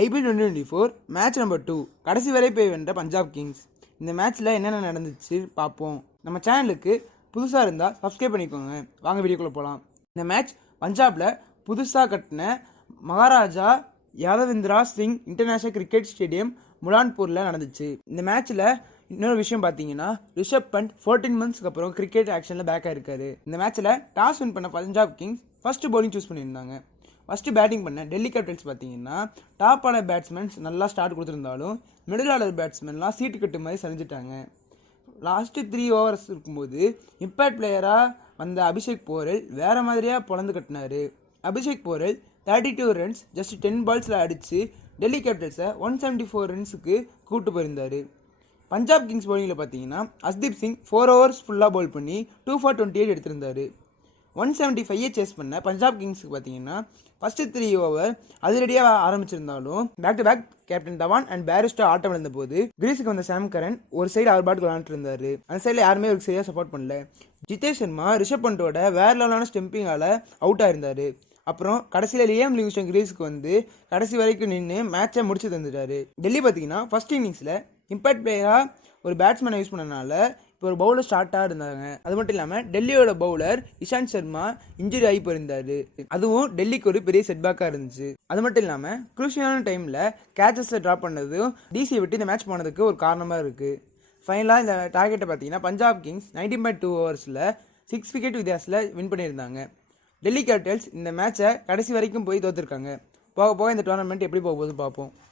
IPL 2024 match number 2 கடைசி வரை போய் வென்ற பஞ்சாப் கிங்ஸ். இந்த மேட்ச்சில் என்னென்ன நடந்துச்சு பார்ப்போம். நம்ம சேனலுக்கு புதுசாக இருந்தால் சப்ஸ்கிரைப் பண்ணிக்கோங்க. வாங்க வீடியோக்குள்ளே போகலாம். இந்த மேட்ச் பஞ்சாபில் புதுசாக கட்டின Maharaja Yadavindra Singh international cricket stadium முலான்பூரில் நடந்துச்சு. இந்த மேட்ச்சில் இன்னொரு விஷயம் பார்த்தீங்கன்னா, ரிஷப் பண்ட் 14 மந்த்ஸ்க்கு அப்புறம் கிரிக்கெட் ஆக்ஷனில் பேக் ஆயிருக்காரு. இந்த மேட்ச்சில் டாஸ் வின் பண்ண Punjab Kings first bowling choose பண்ணியிருந்தாங்க. ஃபஸ்ட்டு பேட்டிங் பண்ண டெல்லி கேபிட்டல்ஸ் பார்த்தீங்கன்னா, டாப் ஆர்டர் பேட்ஸ்மேன்ஸ் நல்லா ஸ்டார்ட் கொடுத்துருந்தாலும் மிடில் ஆர்டர் பேட்ஸ்மேன்லாம் சீட்டு கட்டு மாதிரி சரிஞ்சிட்டாங்க. லாஸ்ட்டு 3 ஓவர்ஸ் இருக்கும்போது இம்பேக்ட் பிளேயராக வந்த அபிஷேக் போரல் வேறு மாதிரியாக பொழந்து கட்டினார். அபிஷேக் போரல் 32 ரன்ஸ் ஜஸ்ட் 10 பால்ஸில் அடித்து டெல்லி கேபிட்டல்ஸை 174 ரன்ஸுக்கு கூப்பிட்டு போயிருந்தார். பஞ்சாப் கிங்ஸ் பவுலிங்கில் பார்த்தீங்கன்னா, ஹர்ஷ்தீப் சிங் 4 ஓவர்ஸ் ஃபுல்லாக பவுல் பண்ணி 2 for 28 எடுத்திருந்தார். 175 சேஸ் பண்ண பஞ்சாப் கிங்ஸுக்கு பார்த்தீங்கன்னா, ஃபஸ்ட்டு 3 ஓவர் அதிரடியாக ஆரம்பிச்சிருந்தாலும் back to back captain Dhawan and Bairstow ஆட்டம் இழந்த போது கிரீஸுக்கு வந்த சாம் கரன் ஒரு சைடு அவர் பாட்டுக்கு விளாண்டுட்டு இருந்தார். அந்த சைடில் யாருமே ஒரு சரியாக சப்போர்ட் பண்ணல. ஜிதேஷ் சர்மா ரிஷப் பண்டோட வேற லெவலான ஸ்டெம்பிங்கால் அவுட் ஆயிருந்தார். அப்புறம் கடைசியில் லியாம் லிவிங்ஸ்டன் கிரீஸுக்கு வந்து கடைசி வரைக்கும் நின்று மேட்சை முடிச்சு தந்துட்டாரு. டெல்லி பார்த்தீங்கன்னா ஃபர்ஸ்ட் இன்னிங்ஸில் இம்பேக்ட் பிளேயராக ஒரு பேட்ஸ்மேனை யூஸ் பண்ணனால இப்போ ஒரு பவுலர் ஸ்டார்ட்டாக இருந்தாங்க. அது மட்டும் இல்லாமல் டெல்லியோட பவுலர் இஷாந்த் சர்மா இன்ஜுரி ஆகி போயிருந்தாரு. அதுவும் டெல்லிக்கு ஒரு பெரிய செட்பேக்காக இருந்துச்சு. அது மட்டும் இல்லாமல் குரூஷியலான டைமில் கேச்சஸை ட்ராப் பண்ணதும் டிசியை விட்டு இந்த மேட்ச் போனதுக்கு ஒரு காரணமாக இருக்குது. ஃபைனலாக இந்த டார்கெட்டை பார்த்தீங்கன்னா, பஞ்சாப் கிங்ஸ் 19.2 ஓவர்ஸில் 6 விக்கெட் வித்தியாசத்தில் வின் பண்ணியிருந்தாங்க. டெல்லி கேபிட்டல்ஸ் இந்த மேட்சை கடைசி வரைக்கும் போய் தோற்றுருக்காங்க. போக போக இந்த டோர்னமெண்ட் எப்படி போக போகுதுன்னு பார்ப்போம்.